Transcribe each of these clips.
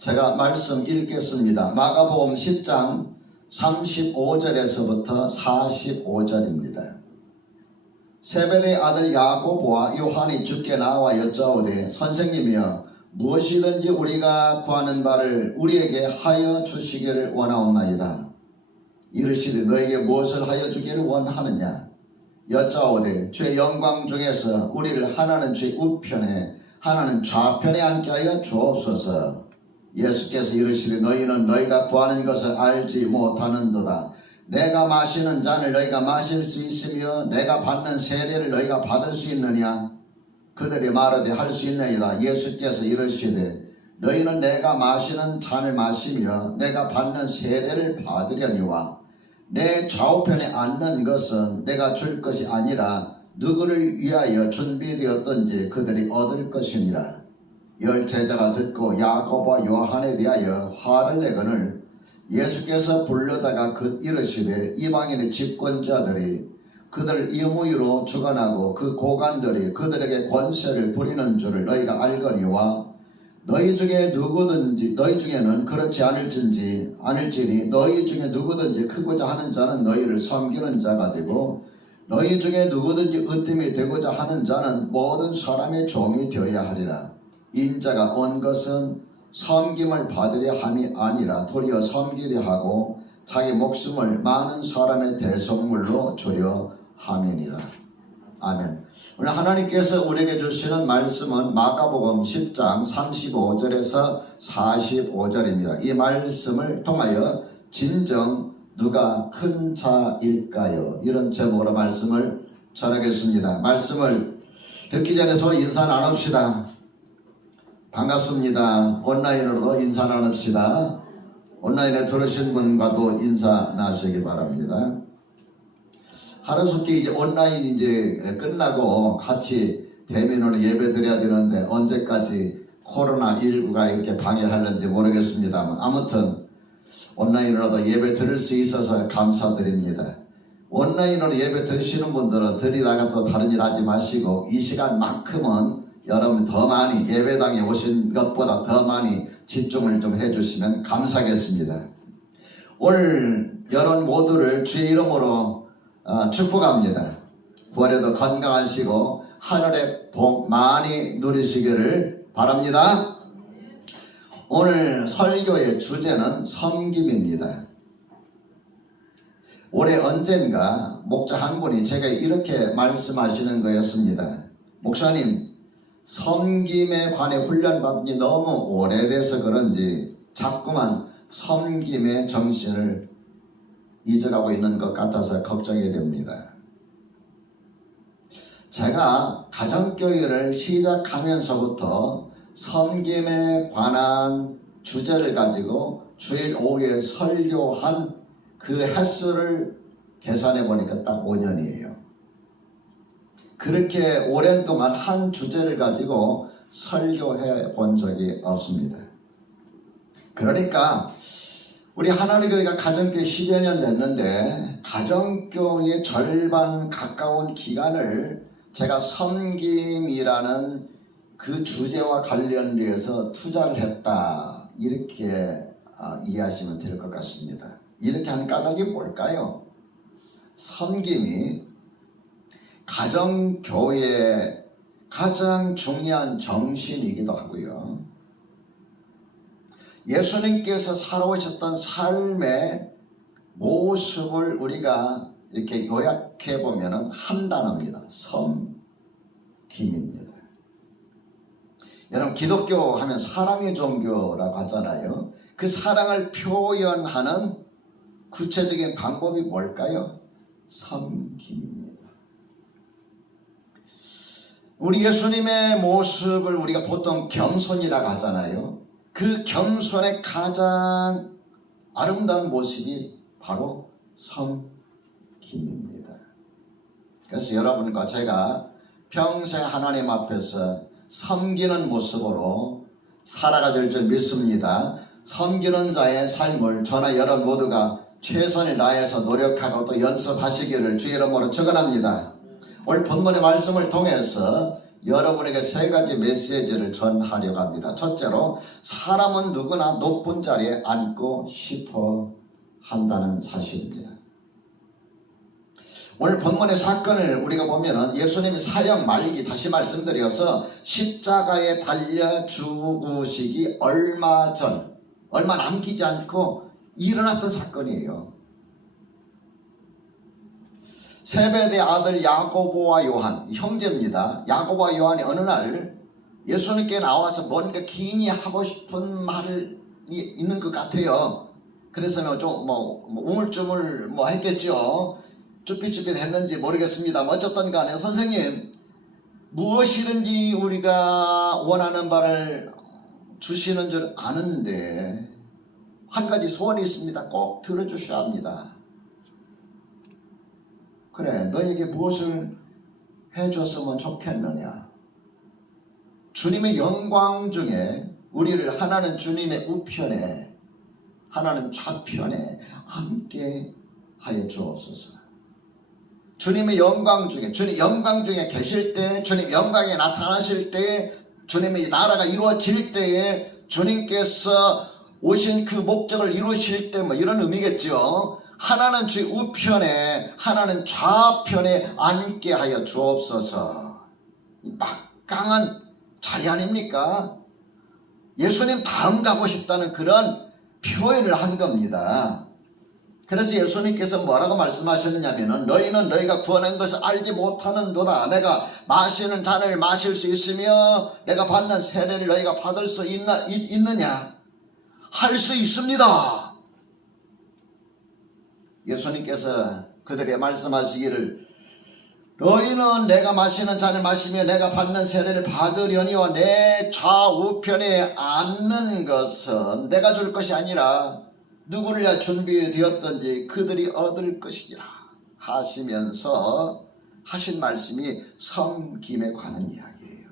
제가 말씀 읽겠습니다. 마가복음 10장 35절에서부터 45절입니다. 세베대의 아들 야고보와 요한이 주께 나와 여짜오되 선생님이여 무엇이든지 우리가 구하는 바를 우리에게 하여 주시기를 원하옵나이다. 이르시되 너에게 무엇을 하여 주기를 원하느냐. 여짜오되 주의 영광 중에서 우리를 하나는 주의 우편에 하나는 좌편에 앉게 하여 주옵소서. 예수께서 이르시되 너희는 너희가 구하는 것을 알지 못하는도다. 내가 마시는 잔을 너희가 마실 수 있으며 내가 받는 세례를 너희가 받을 수 있느냐. 그들이 말하되 할 수 있나이다. 예수께서 이르시되 너희는 내가 마시는 잔을 마시며 내가 받는 세례를 받으려니와 내 좌우편에 앉는 것은 내가 줄 것이 아니라 누구를 위하여 준비되었던지 그들이 얻을 것이니라. 열 제자가 듣고 야고보와 요한에 대하여 화를 내거늘 예수께서 불러다가 이르시되 이방인의 집권자들이 그들을 임의로 주관하고 그 고관들이 그들에게 권세를 부리는 줄을 너희가 알거니와 너희 중에 누구든지 너희 중에는 그렇지 않을지니 너희 중에 누구든지 크고자 하는 자는 너희를 섬기는 자가 되고 너희 중에 누구든지 으뜸이 되고자 하는 자는 모든 사람의 종이 되어야 하리라. 인자가 온 것은 섬김을 받으려 함이 아니라 도리어 섬기려 하고 자기 목숨을 많은 사람의 대속물로 주려 함이니라. 아멘. 오늘 하나님께서 우리에게 주시는 말씀은 마가복음 10장 35절에서 45절입니다. 이 말씀을 통하여 진정 누가 큰 자일까요? 이런 제목으로 말씀을 전하겠습니다. 말씀을 듣기 전에 서로 인사 나눕시다. 반갑습니다. 온라인으로도 인사 나눕시다. 온라인에 들으신 분과도 인사 나누시기 바랍니다. 하루속히 이제 온라인 이제 끝나고 같이 대면으로 예배 드려야 되는데 언제까지 코로나19가 이렇게 방해하는지 모르겠습니다만 아무튼 온라인으로도 예배 드릴 수 있어서 감사드립니다. 온라인으로 예배 드시는 분들은 드리다가 또 다른 일 하지 마시고 이 시간만큼은 여러분 더 많이 예배당에 오신 것보다 더 많이 집중을 좀 해주시면 감사하겠습니다. 오늘 여러분 모두를 주의 이름으로 축복합니다. 부활에도 건강하시고 하늘의 복 많이 누리시기를 바랍니다. 오늘 설교의 주제는 섬김입니다. 올해 언젠가 목자 한 분이 제게 이렇게 말씀하시는 거였습니다. 목사님, 섬김에 관해 훈련받은 지 너무 오래돼서 그런지 자꾸만 섬김의 정신을 잊어가고 있는 것 같아서 걱정이 됩니다. 제가 가정교회를 시작하면서부터 섬김에 관한 주제를 가지고 주일 오후에 설교한 그 횟수를 계산해 보니까 딱 5년이에요. 그렇게 오랜 동안 한 주제를 가지고 설교해 본 적이 없습니다. 그러니까 우리 하나님 교회가 가정교회 10여 년 됐는데 가정교회 절반 가까운 기간을 제가 섬김이라는 그 주제와 관련해서 투자를 했다, 이렇게 이해하시면 될 것 같습니다. 이렇게 한 까닭이 뭘까요? 섬김이 가정교회의 가장 중요한 정신이기도 하고요. 예수님께서 살아오셨던 삶의 모습을 우리가 이렇게 요약해 보면 한 단어입니다. 섬김입니다. 여러분, 기독교 하면 사랑의 종교라고 하잖아요. 그 사랑을 표현하는 구체적인 방법이 뭘까요? 섬김입니다. 우리 예수님의 모습을 우리가 보통 겸손이라고 하잖아요. 그 겸손의 가장 아름다운 모습이 바로 섬김입니다. 그래서 여러분과 제가 평생 하나님 앞에서 섬기는 모습으로 살아가질 줄 믿습니다. 섬기는 자의 삶을 저나 여러분 모두가 최선을 다해서 노력하고 또 연습하시기를 주의 이름으로 축원합니다. 오늘 본문의 말씀을 통해서 여러분에게 세 가지 메시지를 전하려고 합니다. 첫째로, 사람은 누구나 높은 자리에 앉고 싶어 한다는 사실입니다. 오늘 본문의 사건을 우리가 보면은 예수님이 사형 말기, 다시 말씀드려서 십자가에 달려 죽으시기 얼마 남기지 않고 일어났던 사건이에요. 세베대 아들 야고보와 요한, 형제입니다. 야고보와 요한이 어느 날 예수님께 나와서 뭔가 긴히 하고 싶은 말이 있는 것 같아요. 그래서 좀 우물쭈물 했겠죠. 쭈삣쭈삣 했는지 모르겠습니다. 어쨌든 간에 선생님, 무엇이든지 우리가 원하는 바를 주시는 줄 아는데 한 가지 소원이 있습니다. 꼭 들어주셔야 합니다. 그래, 너에게 무엇을 해줬으면 좋겠느냐? 주님의 영광 중에 우리를 하나는 주님의 우편에, 하나는 좌편에 함께 하여 주옵소서. 주님의 영광 중에, 주님 영광 중에 계실 때, 주님 영광에 나타나실 때, 주님의 나라가 이루어질 때에 주님께서 오신 그 목적을 이루실 때 이런 의미겠죠. 하나는 주 우편에, 하나는 좌편에 앉게 하여 주옵소서. 막강한 자리 아닙니까? 예수님 다음 가고 싶다는 그런 표현을 한 겁니다. 그래서 예수님께서 뭐라고 말씀하셨느냐면은, 너희는 너희가 구원한 것을 알지 못하는도다. 내가 마시는 잔을 마실 수 있으며 내가 받는 세례를 너희가 받을 수 있느냐? 할 수 있습니다. 예수님께서 그들에게 말씀하시기를, 너희는 내가 마시는 잔을 마시며 내가 받는 세례를 받으려니와 내 좌우편에 앉는 것은 내가 줄 것이 아니라 누구를 위하여 준비되었든지 그들이 얻을 것이니라 하시면서 하신 말씀이 섬김에 관한 이야기예요.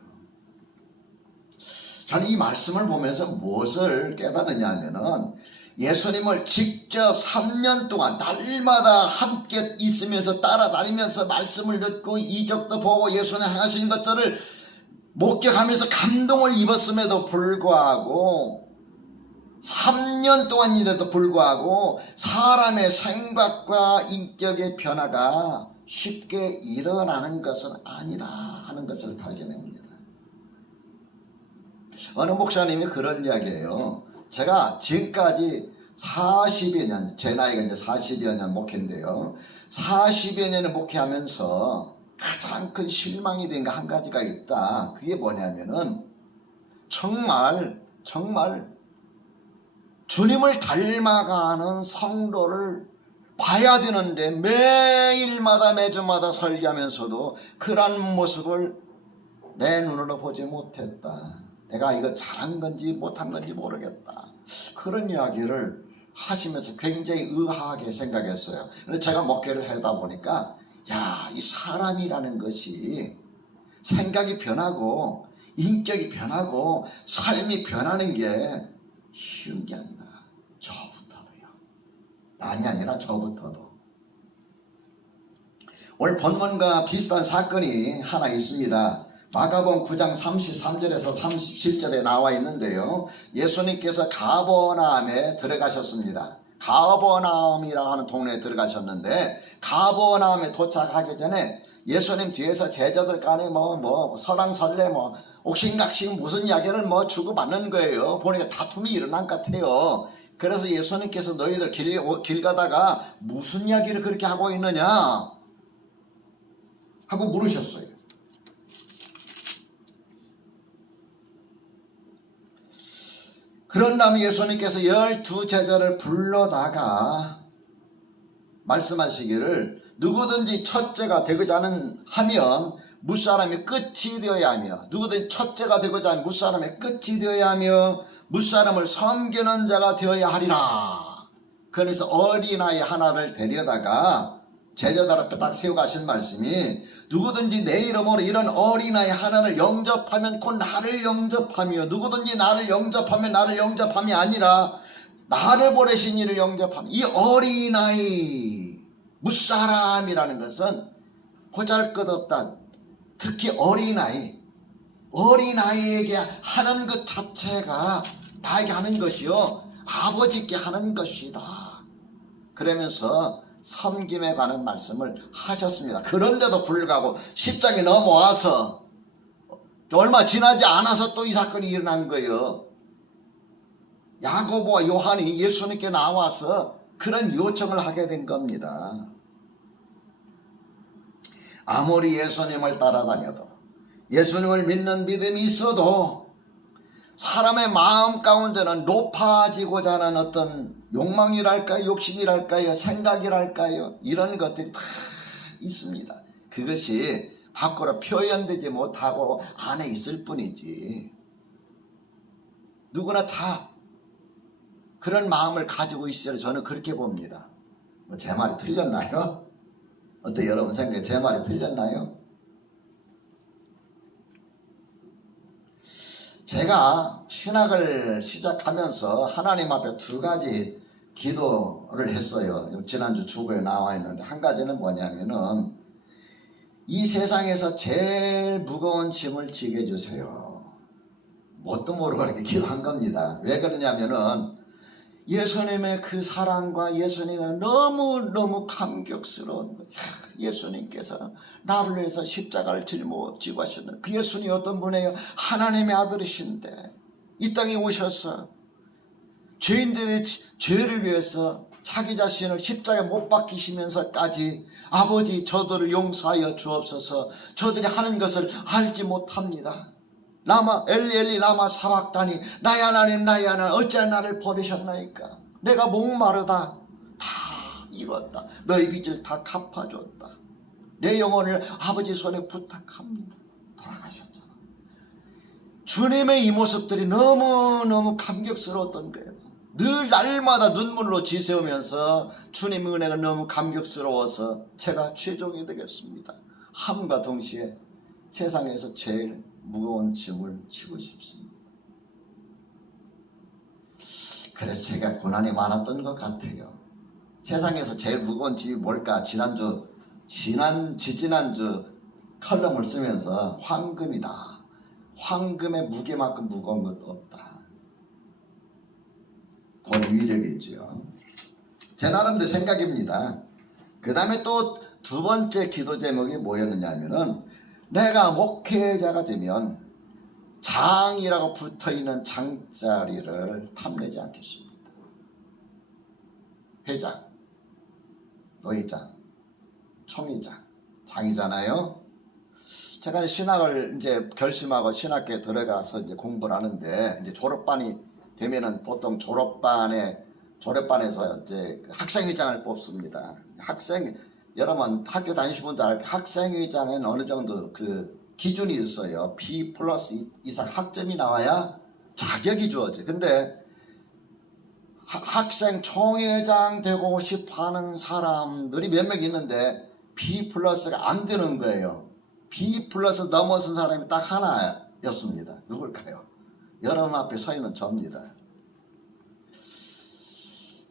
저는 이 말씀을 보면서 무엇을 깨닫느냐 하면은, 예수님을 직접 3년 동안 날마다 함께 있으면서 따라다니면서 말씀을 듣고 이적도 보고 예수님 행하신 것들을 목격하면서 감동을 입었음에도 불구하고, 3년 동안인데도 불구하고 사람의 생각과 인격의 변화가 쉽게 일어나는 것은 아니다 하는 것을 발견합니다. 어느 목사님이 그런 이야기예요. 제가 지금까지 40여 년, 제 나이가 이제 40여 년 목회인데요, 40여 년을 목회하면서 가장 큰 실망이 된 거 한 가지가 있다. 그게 뭐냐면은, 정말 주님을 닮아가는 성도를 봐야 되는데 매일마다 매주마다 설교하면서도 그런 모습을 내 눈으로 보지 못했다. 내가 이거 잘한 건지 못한 건지 모르겠다. 그런 이야기를 하시면서 굉장히 의아하게 생각했어요. 그래서 제가 목회를 하다 보니까, 이 사람이라는 것이 생각이 변하고 인격이 변하고 삶이 변하는 게 쉬운 게 아니다. 저부터도요. 많이 아니라 저부터도. 오늘 본문과 비슷한 사건이 하나 있습니다. 마가복음 9장 33절에서 37절에 나와 있는데요, 예수님께서 가버나움에 들어가셨습니다. 가버나움이라고 하는 동네에 들어가셨는데, 가버나움에 도착하기 전에 예수님 뒤에서 제자들 간에 설왕설래 옥신각신 무슨 이야기를 주고받는 거예요. 보니까 다툼이 일어난 것 같아요. 그래서 예수님께서 너희들 길 가다가 무슨 이야기를 그렇게 하고 있느냐 하고 물으셨어요. 그런 다음에 예수님께서 12제자를 불러다가 말씀하시기를, 누구든지 첫째가 되고자 하면 무사람이 끝이 되어야 하며, 누구든지 첫째가 되고자 하면 무사람의 끝이 되어야 하며 무사람을 섬기는 자가 되어야 하리라. 그래서 어린아이 하나를 데려다가 제자들 앞에 딱 세우고 하신 말씀이, 누구든지 내 이름으로 이런 어린아이 하나를 영접하면 곧 나를 영접하며, 누구든지 나를 영접하면 나를 영접함이 아니라 나를 보내신 이를 영접하며. 이 어린아이 무사람이라는 것은 보잘것없다. 특히 어린아이에게 하는 것 자체가 나에게 하는 것이요 아버지께 하는 것이다. 그러면서 섬김에 관한 말씀을 하셨습니다. 그런데도 불구하고 십자가에 넘어와서 얼마 지나지 않아서 또 이 사건이 일어난 거예요. 야고보와 요한이 예수님께 나와서 그런 요청을 하게 된 겁니다. 아무리 예수님을 따라다녀도 예수님을 믿는 믿음이 있어도 사람의 마음 가운데는 높아지고자 하는 어떤 욕망이랄까요, 욕심이랄까요, 생각이랄까요, 이런 것들이 다 있습니다. 그것이 밖으로 표현되지 못하고 안에 있을 뿐이지 누구나 다 그런 마음을 가지고 있어요. 저는 그렇게 봅니다. 제 말이 틀렸나요? 어때 여러분 생각에 제 말이 틀렸나요? 제가 신학을 시작하면서 하나님 앞에 두 가지 기도를 했어요. 지난주 주보에 나와 있는데 한 가지는 뭐냐면은 이 세상에서 제일 무거운 짐을 지게 해주세요. 뭣도 모르고 이렇게 기도한 겁니다. 왜 그러냐면은 예수님의 그 사랑과 예수님은 너무너무 감격스러운 거예요. 예수님께서 나를 위해서 십자가를 짊어지고 하셨는 그 예수님이 어떤 분이에요? 하나님의 아들이신데 이 땅에 오셔서 죄인들의 죄를 위해서 자기 자신을 십자가에 못 박히시면서까지 아버지 저들을 용서하여 주옵소서 저들이 하는 것을 알지 못합니다. 라마 엘리 라마 사박다니 나의 하나님 나의 하나님 어찌 나를 버리셨나이까. 내가 목마르다 다 이뤘다. 너희 빚을 다 갚아줬다. 내 영혼을 아버지 손에 부탁합니다. 돌아가셨잖아. 주님의 이 모습들이 너무너무 감격스러웠던 거예요. 늘 날마다 눈물로 지새우면서 주님의 은혜가 너무 감격스러워서 제가 최종이 되겠습니다. 함과 동시에 세상에서 제일 무거운 짐을 지고 싶습니다. 그래서 제가 고난이 많았던 것 같아요. 세상에서 제일 무거운 짐이 뭘까? 지지난주 컬럼을 쓰면서 황금이다. 황금의 무게만큼 무거운 것도 없다. 돈 위력이죠. 제 나름대로 생각입니다. 그 다음에 또 두 번째 기도 제목이 뭐였느냐 하면은 내가 목회자가 되면 장이라고 붙어있는 장자리를 탐내지 않겠습니다. 회장, 노회장, 총회장, 장이잖아요. 제가 신학을 이제 결심하고 신학교에 들어가서 이제 공부를 하는데 이제 졸업반이 되면은 보통 졸업반에서 이제 학생회장을 뽑습니다. 여러분 학교 다니신 분들 알고 학생회장은 어느 정도 그 기준이 있어요. B+ 이상 학점이 나와야 자격이 주어져. 근데 학생 총회장 되고 싶어하는 사람들이 몇 명 있는데 B+가 안 되는 거예요. B+ 넘어선 사람이 딱 하나였습니다. 누굴까요? 여러분 앞에 서 있는 저입니다.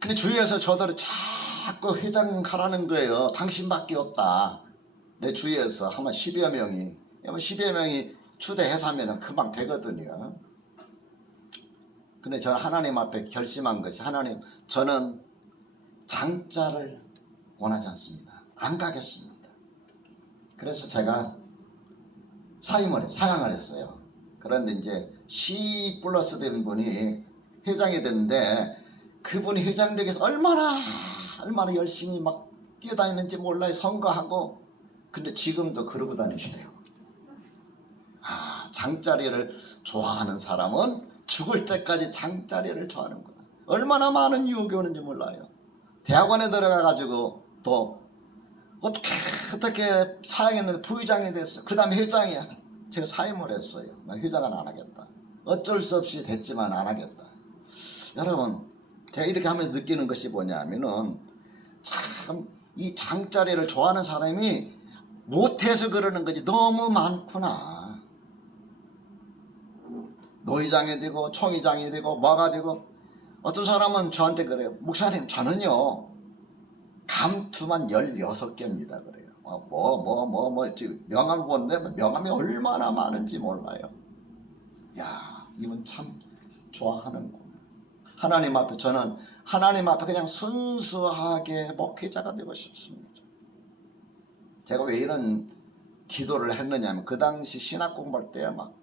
근데 주위에서 저들을 자꾸 회장 하라는 거예요. 당신밖에 없다. 내 주위에서 아마 10여 명이 추대해서 하면 금방 되거든요. 근데 저는 하나님 앞에 결심한 것이 하나님 저는 장자를 원하지 않습니다. 안 가겠습니다. 그래서 제가 사양을 했어요. 그런데 이제 C+ 된 분이 회장이 됐는데 그분이 회장 되기 위해서 얼마나 열심히 막 뛰어다니는지 몰라요. 선거하고. 근데 지금도 그러고 다니시네요. 장자리를 좋아하는 사람은 죽을 때까지 장자리를 좋아하는구나. 얼마나 많은 유혹이 오는지 몰라요. 대학원에 들어가가지고 또 어떻게 사양했는데 부의장이 됐어요. 그 다음에 회장이야. 제가 사임을 했어요. 나 회장은 안 하겠다. 어쩔 수 없이 됐지만 안 하겠다. 여러분 제가 이렇게 하면서 느끼는 것이 뭐냐면은 참 이 장자리를 좋아하는 사람이 못해서 그러는 거지 너무 많구나. 노회장이 되고 총회장이 되고 뭐가 되고 어떤 사람은 저한테 그래요. 목사님 저는요 감투만 16개입니다 그래요. 지금 명함을 보는데 명함이 얼마나 많은지 몰라요. 야, 이건 참 좋아하는구나. 하나님 앞에 저는 하나님 앞에 그냥 순수하게 목회자가 되고 싶습니다. 제가 왜 이런 기도를 했느냐면 그 당시 신학 공부할 때 막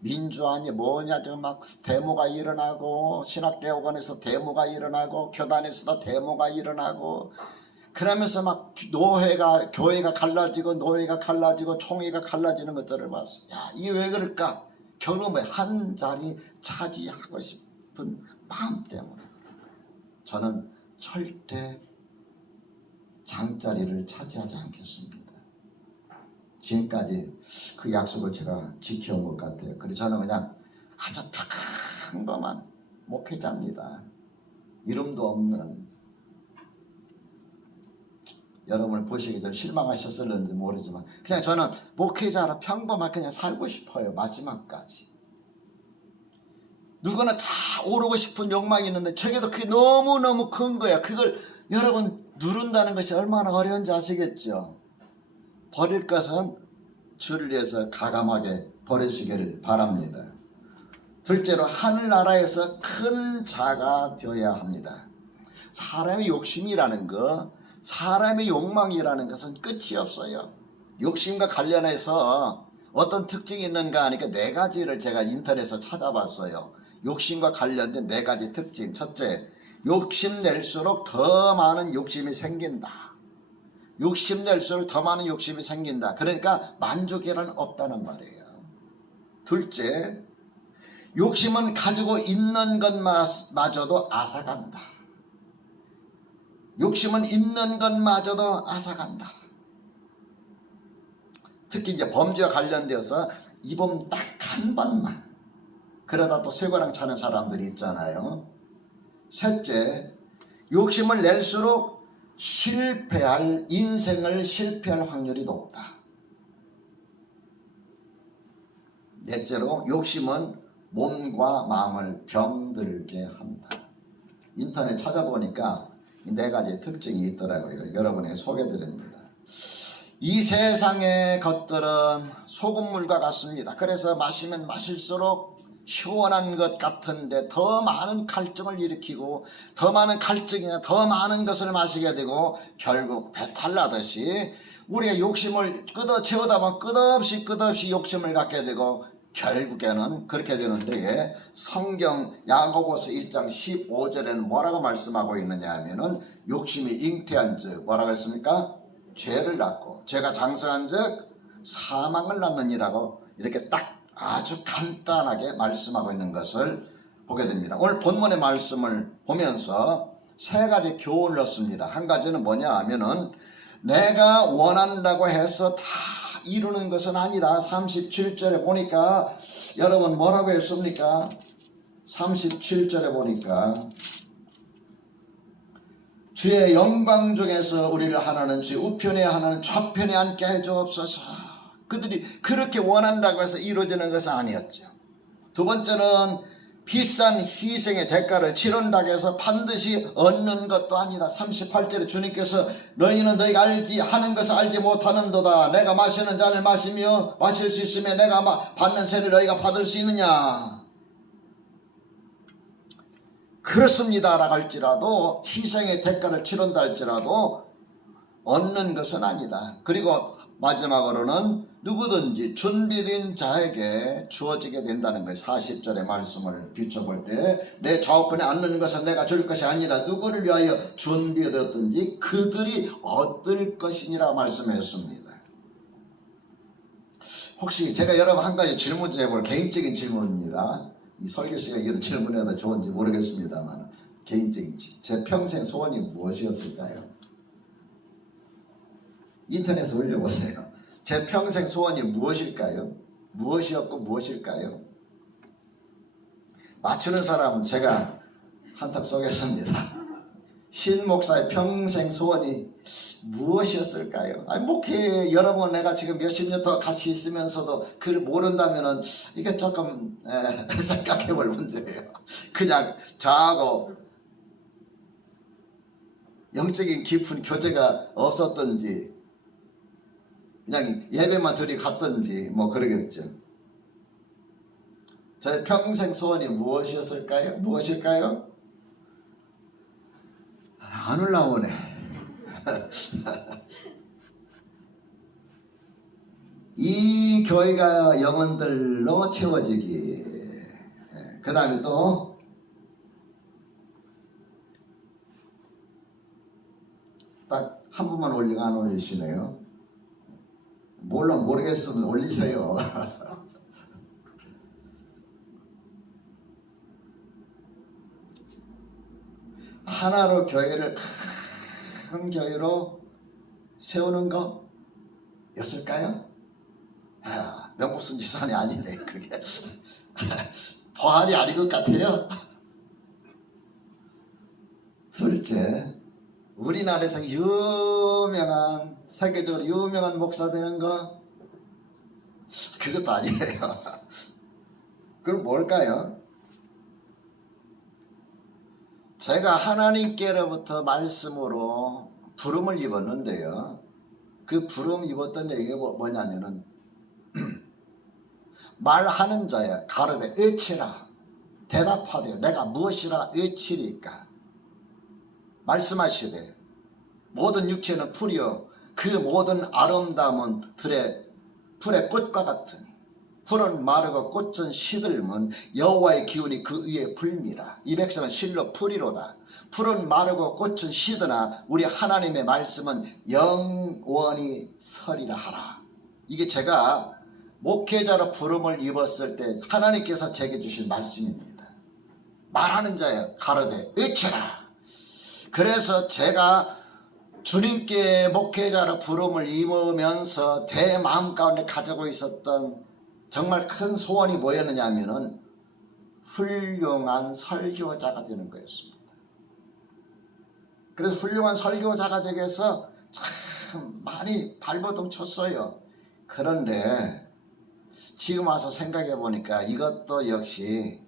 민주화니 뭐냐 저 막 데모가 일어나고 신학대학원에서 데모가 일어나고 교단에서도 데모가 일어나고 그러면서 막 노회가 교회가 갈라지고 노회가 갈라지고 총회가 갈라지는 것들을 봤어. 야, 이게 왜 그럴까? 결국은 한 자리 차지하고 싶은 마음 때문에 저는 절대 장자리를 차지하지 않겠습니다. 지금까지 그 약속을 제가 지켜온 것 같아요. 그래서 저는 그냥 아주 평범한 목회자입니다. 이름도 없는. 여러분을 보시기 전에 실망하셨을는지 모르지만 그냥 저는 목회자로 평범하게 그냥 살고 싶어요. 마지막까지. 누구나 다 오르고 싶은 욕망이 있는데 저게도 그게 너무너무 큰 거야. 그걸 여러분 누른다는 것이 얼마나 어려운지 아시겠죠? 버릴 것은 주를 위해서 가감하게 버리시기를 바랍니다. 둘째로 하늘나라에서 큰 자가 되어야 합니다. 사람의 욕심이라는 거, 사람의 욕망이라는 것은 끝이 없어요. 욕심과 관련해서 어떤 특징이 있는가 하니까 4가지를 제가 인터넷에서 찾아봤어요. 욕심과 관련된 4가지 특징. 첫째, 욕심낼수록 더 많은 욕심이 생긴다. 욕심낼수록 더 많은 욕심이 생긴다. 그러니까 만족이란 없다는 말이에요. 둘째, 욕심은 가지고 있는 것마저도 앗아간다. 욕심은 있는 것마저도 앗아간다. 특히 이제 범죄와 관련되어서 이번 딱 한 번만 그러다 또 쇠고랑 차는 사람들이 있잖아요. 셋째, 욕심을 낼수록 인생을 실패할 확률이 높다. 넷째로 욕심은 몸과 마음을 병들게 한다. 인터넷 찾아보니까 이 4가지 특징이 있더라고요. 여러분에게 소개드립니다. 이 세상의 것들은 소금물과 같습니다. 그래서 마시면 마실수록 시원한 것 같은데 더 많은 갈증을 일으키고 더 많은 갈증이나 더 많은 것을 마시게 되고 결국 배탈 나듯이 우리가 욕심을 채우다 보면 끝없이 욕심을 갖게 되고 결국에는 그렇게 되는데 성경 야고보서 1장 15절에는 뭐라고 말씀하고 있느냐 하면은 욕심이 잉태한 즉 뭐라고 했습니까? 죄를 낳고 죄가 장성한 즉 사망을 낳느니라고 이렇게 딱 아주 간단하게 말씀하고 있는 것을 보게 됩니다. 오늘 본문의 말씀을 보면서 3가지 교훈을 얻습니다. 한 가지는 뭐냐 하면은 내가 원한다고 해서 다 이루는 것은 아니다. 37절에 보니까 여러분 뭐라고 했습니까? 37절에 보니까 주의 영광 중에서 우리를 하나는 주 우편에 하나는 좌편에 앉게 해주옵소서. 그들이 그렇게 원한다고 해서 이루어지는 것은 아니었죠. 두 번째는 비싼 희생의 대가를 치른다고 해서 반드시 얻는 것도 아니다. 38절에 주님께서 너희는 너희가 하는 것을 알지 못하는도다. 내가 마시는 잔을 마시며 마실 수 있으며 내가 받는 세를 너희가 받을 수 있느냐. 그렇습니다 라고 할지라도 희생의 대가를 치른다 할지라도 얻는 것은 아니다. 그리고 마지막으로는 누구든지 준비된 자에게 주어지게 된다는 거예요. 40절의 말씀을 비춰볼 때 내 좌우편에 앉는 것은 내가 줄 것이 아니라 누구를 위하여 준비되었든지 그들이 얻을 것이니라 말씀했습니다. 혹시 제가 여러분 한 가지 질문 좀 해볼 개인적인 질문입니다. 이 설교씨가 이런 질문해도 좋은지 모르겠습니다만 개인적인 제 평생 소원이 무엇이었을까요? 인터넷에 올려보세요. 제 평생 소원이 무엇일까요? 무엇이었고 무엇일까요? 맞추는 사람은 제가 한턱 쏘겠습니다. 신 목사의 평생 소원이 무엇이었을까요? 아니 목회 여러분 내가 지금 몇십 년 더 같이 있으면서도 그걸 모른다면은 이게 조금 생각해 볼 문제예요. 그냥 저하고 영적인 깊은 교제가 없었던지 그냥 예배만 들이갔든지 뭐 그러겠죠. 저의 평생 소원이 무엇이었을까요? 무엇일까요? 안 올라오네. 이 교회가 영혼들로 채워지기. 그 다음에 또 딱 한 번만 올리고 안 올리시네요. 물론 모르겠으면 올리세요. 하나로 교회를 큰 교회로 세우는 거였을까요? 명복순 지산이 아니네. 그게 보안이 아닌 것 같아요. 둘째, 우리나라에서 유명한, 세계적으로 유명한 목사 되는 거, 그것도 아니에요. 그럼 뭘까요? 제가 하나님께로부터 말씀으로 부름을 입었는데요. 그 부름 입었던 얘기가 뭐냐면은 말하는 자야 가르되 외치라. 대답하되 내가 무엇이라 외치리까. 말씀하시되 모든 육체는 풀이요 그 모든 아름다움은 풀의 꽃과 같으니 풀은 마르고 꽃은 시들면 여호와의 기운이 그 위에 불미라. 이 백성은 실로 풀이로다. 풀은 마르고 꽃은 시드나 우리 하나님의 말씀은 영원히 서리라 하라. 이게 제가 목회자로 부름을 입었을 때 하나님께서 제게 주신 말씀입니다. 말하는 자여 가르되 외쳐라. 그래서 제가 주님께 목회자로 부름을 입으면서 내 마음 가운데 가지고 있었던 정말 큰 소원이 뭐였느냐 하면은 훌륭한 설교자가 되는 거였습니다. 그래서 훌륭한 설교자가 되기 위해서 참 많이 발버둥 쳤어요. 그런데 지금 와서 생각해 보니까 이것도 역시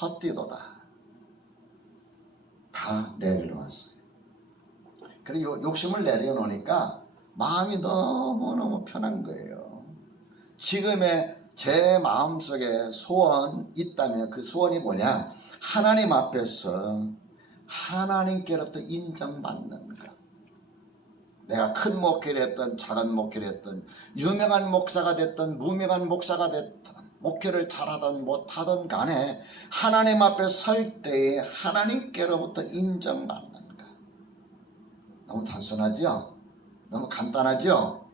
헛디도다. 다 내려놓았어요. 그리고 욕심을 내려놓으니까 마음이 너무너무 편한 거예요. 지금의 제 마음속에 소원 있다면 그 소원이 뭐냐? 하나님 앞에서 하나님께로부터 인정받는 것. 내가 큰 목회를 했던 작은 목회를 했던 유명한 목사가 됐던 무명한 목사가 됐던 목회를 잘하든 못하든 간에 하나님 앞에 설 때에 하나님께로부터 인정받는 것. 너무 단순하죠? 너무 간단하죠?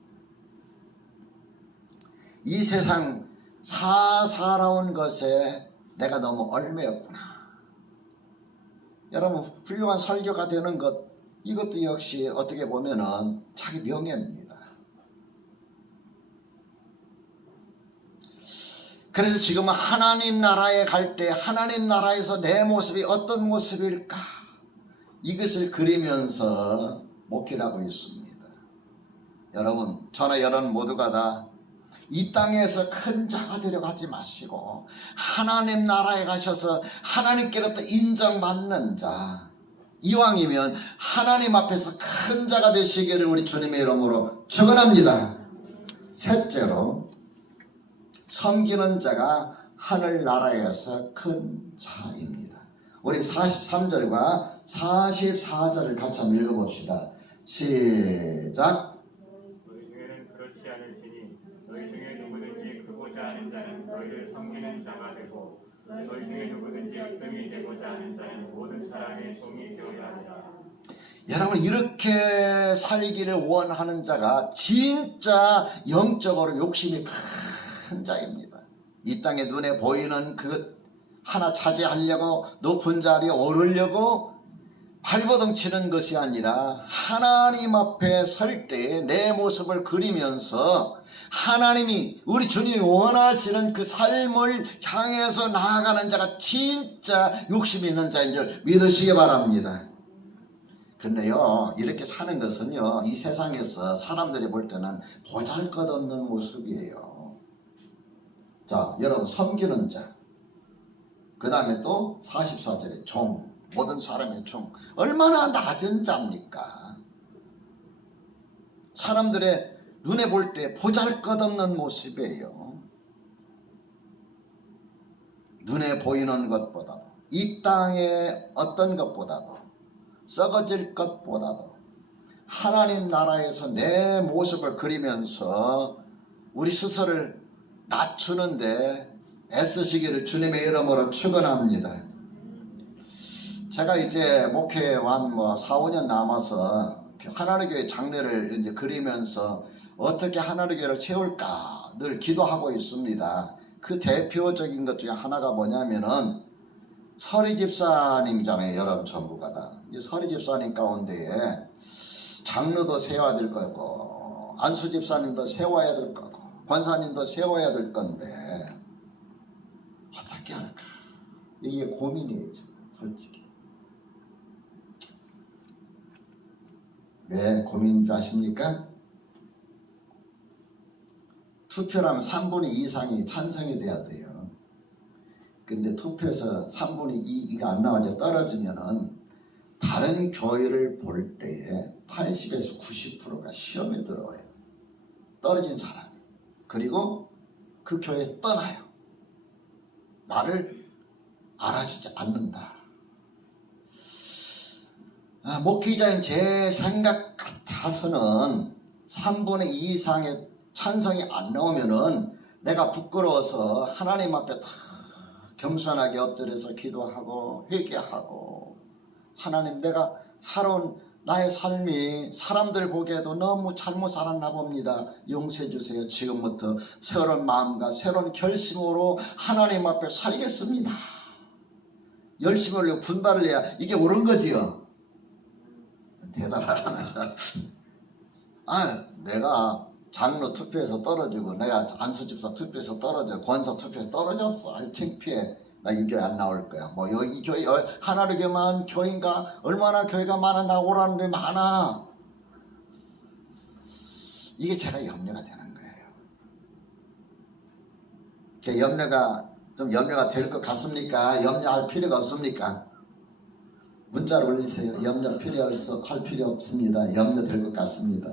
이 세상 살아온 것에 내가 너무 얽매였구나. 여러분 훌륭한 설교가 되는 것 이것도 역시 어떻게 보면은 자기 명예입니다. 그래서 지금은 하나님 나라에 갈 때 하나님 나라에서 내 모습이 어떤 모습일까 이것을 그리면서 목회를 하고 있습니다. 여러분 저나 여러분 모두가 다 이 땅에서 큰 자가 되려고 하지 마시고 하나님 나라에 가셔서 하나님께로부터 인정받는 자, 이왕이면 하나님 앞에서 큰 자가 되시기를 우리 주님의 이름으로 축원합니다. 셋째로 섬기는 자가 하늘나라에서 큰 자입니다. 우리 43절과 44절을 같이 한번 읽어봅시다. 시작. 너희 중에는 그렇지 않을지니 너희 중에 누구든지 크고자 하는 자는 너희를 섬기는 자가 되고 너희 중에 누구든지 으뜸이 되고자 하는 자는 모든 사람의 종이 되어야 하리라. 여러분 이렇게 살기를 원하는 자가 진짜 영적으로 욕심이 큰 자입니다. 이 땅에 눈에 보이는 그 하나 차지하려고 높은 자리에 오르려고 발버둥 치는 것이 아니라 하나님 앞에 설 때 내 모습을 그리면서 하나님이 우리 주님이 원하시는 그 삶을 향해서 나아가는 자가 진짜 욕심이 있는 자인 줄 믿으시기 바랍니다. 근데요 이렇게 사는 것은요 이 세상에서 사람들이 볼 때는 보잘것없는 모습이에요. 자 여러분 섬기는 자, 그 다음에 또 44절에 종, 모든 사람의 종, 얼마나 낮은 자입니까? 사람들의 눈에 볼 때 보잘것없는 모습이에요. 눈에 보이는 것보다도, 이 땅의 어떤 것보다도, 썩어질 것보다도 하나님 나라에서 내 모습을 그리면서 우리 스스로를 낮추는데 애쓰시기를 주님의 이름으로 축원합니다. 제가 이제 목회한 4, 5년 남아서 하나님 교회 장례를 이제 그리면서 어떻게 하나님 교회를 채울까 늘 기도하고 있습니다. 그 대표적인 것 중에 하나가 뭐냐면은 서리 집사님이잖아요. 여러분 전부가 다. 이 서리 집사님 가운데에 장로도 세워야 될 거고, 안수 집사님도 세워야 될 거고, 권사님도 세워야 될 건데 어떻게 할까? 이게 고민이에요, 솔직히. 왜 고민인지 아십니까? 투표라면 3분의 2 이상이 찬성이 돼야 돼요. 근데 투표에서 3분의 2가 안 나와서 떨어지면은 다른 교회를 볼 때에 80에서 90%가 시험에 들어와요. 떨어진 사람이. 그리고 그 교회에서 떠나요. 나를 알아주지 않는다. 목회자인 제 생각 같아서는 3분의 2 이상의 찬성이 안 나오면은 내가 부끄러워서 하나님 앞에 다 겸손하게 엎드려서 기도하고 회개하고, 하나님 내가 살아온 나의 삶이 사람들 보기에도 너무 잘못 살았나 봅니다. 용서해 주세요. 지금부터 새로운 마음과 새로운 결심으로 하나님 앞에 살겠습니다. 열심히 하려고 분발을 해야 이게 옳은 거지요. 대단하다. 내가 장로 투표에서 떨어지고, 내가 안수집사 투표에서 떨어져, 권사 투표에서 떨어졌어. 창피해. 나 이 교회 안 나올 거야. 여기 교회 하나로 교회만 교회인가? 얼마나 교회가 많아. 나 오라는 데 많아. 이게 제가 염려가 되는 거예요. 염려가 될 것 같습니까? 염려할 필요가 없습니까? 문자를 올리세요. 염려 할 필요 없습니다. 염려될 것 같습니다.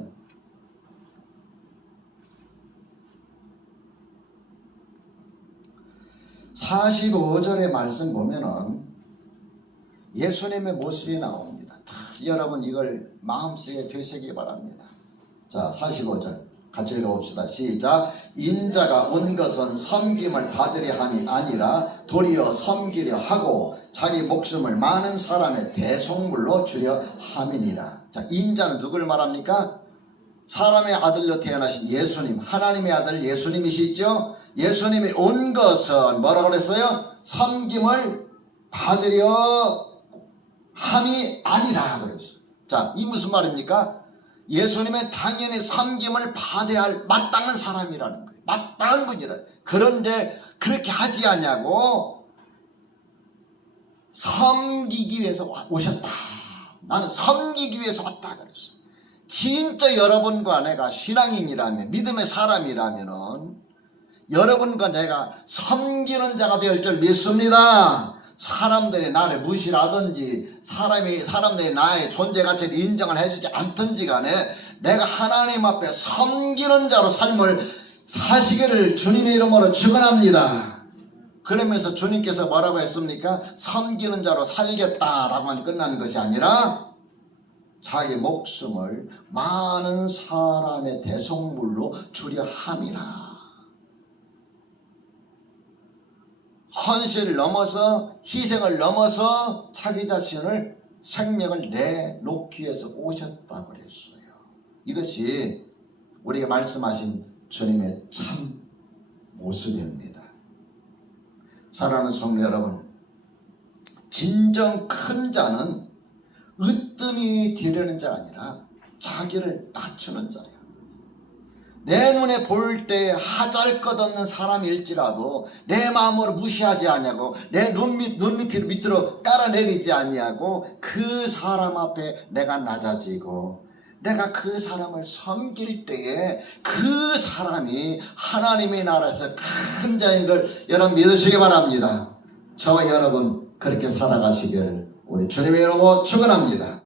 (45절의) 말씀 보면은 예수님의 모습이 나옵니다. 여러분 이걸 마음속에 되새기기 바랍니다. 자, 45절 같이 읽어봅시다. 시작. 인자가 온 것은 섬김을 받으려 함이 아니라 도리어 섬기려 하고 자기 목숨을 많은 사람의 대속물로 주려 함이니라. 자, 인자는 누구를 말합니까? 사람의 아들로 태어나신 예수님, 하나님의 아들 예수님이시죠. 예수님이 온 것은 뭐라고 그랬어요? 섬김을 받으려 함이 아니라 그랬어요. 자, 이 무슨 말입니까? 예수님은 당연히 섬김을 받아야 할 마땅한 사람이라는 거예요. 마땅한 분이라. 그런데 그렇게 하지 않냐고, 섬기기 위해서 오셨다. 나는 섬기기 위해서 왔다 그랬어요. 진짜 여러분과 내가 신앙인이라면, 믿음의 사람이라면은 여러분과 내가 섬기는 자가 될 줄 믿습니다. 사람들이 나를 무시하든지 사람들이 나의 존재 가치를 인정을 해주지 않든지 간에 내가 하나님 앞에 섬기는 자로 삶을 사시기를 주님의 이름으로 축원합니다. 그러면서 주님께서 뭐라고 했습니까? 섬기는 자로 살겠다라고만 끝나는 것이 아니라 자기 목숨을 많은 사람의 대속물로 주려 함이라. 헌신을 넘어서, 희생을 넘어서 자기 자신을, 생명을 내놓기 위해서 오셨다고 그랬어요. 이것이 우리가 말씀하신 주님의 참 모습입니다. 사랑하는 성도 여러분, 진정 큰 자는 으뜸이 되려는 자가 아니라 자기를 낮추는 자예요. 내 눈에 볼 때 하잘것없는 사람일지라도 내 마음으로 무시하지 아니하고 내 눈밑을 밑으로 깔아내리지 아니하고 그 사람 앞에 내가 낮아지고 내가 그 사람을 섬길 때에 그 사람이 하나님의 나라에서 큰 자인 걸 여러분 믿으시기 바랍니다. 저와 여러분 그렇게 살아가시길 우리 주님의 이름으로 축원합니다.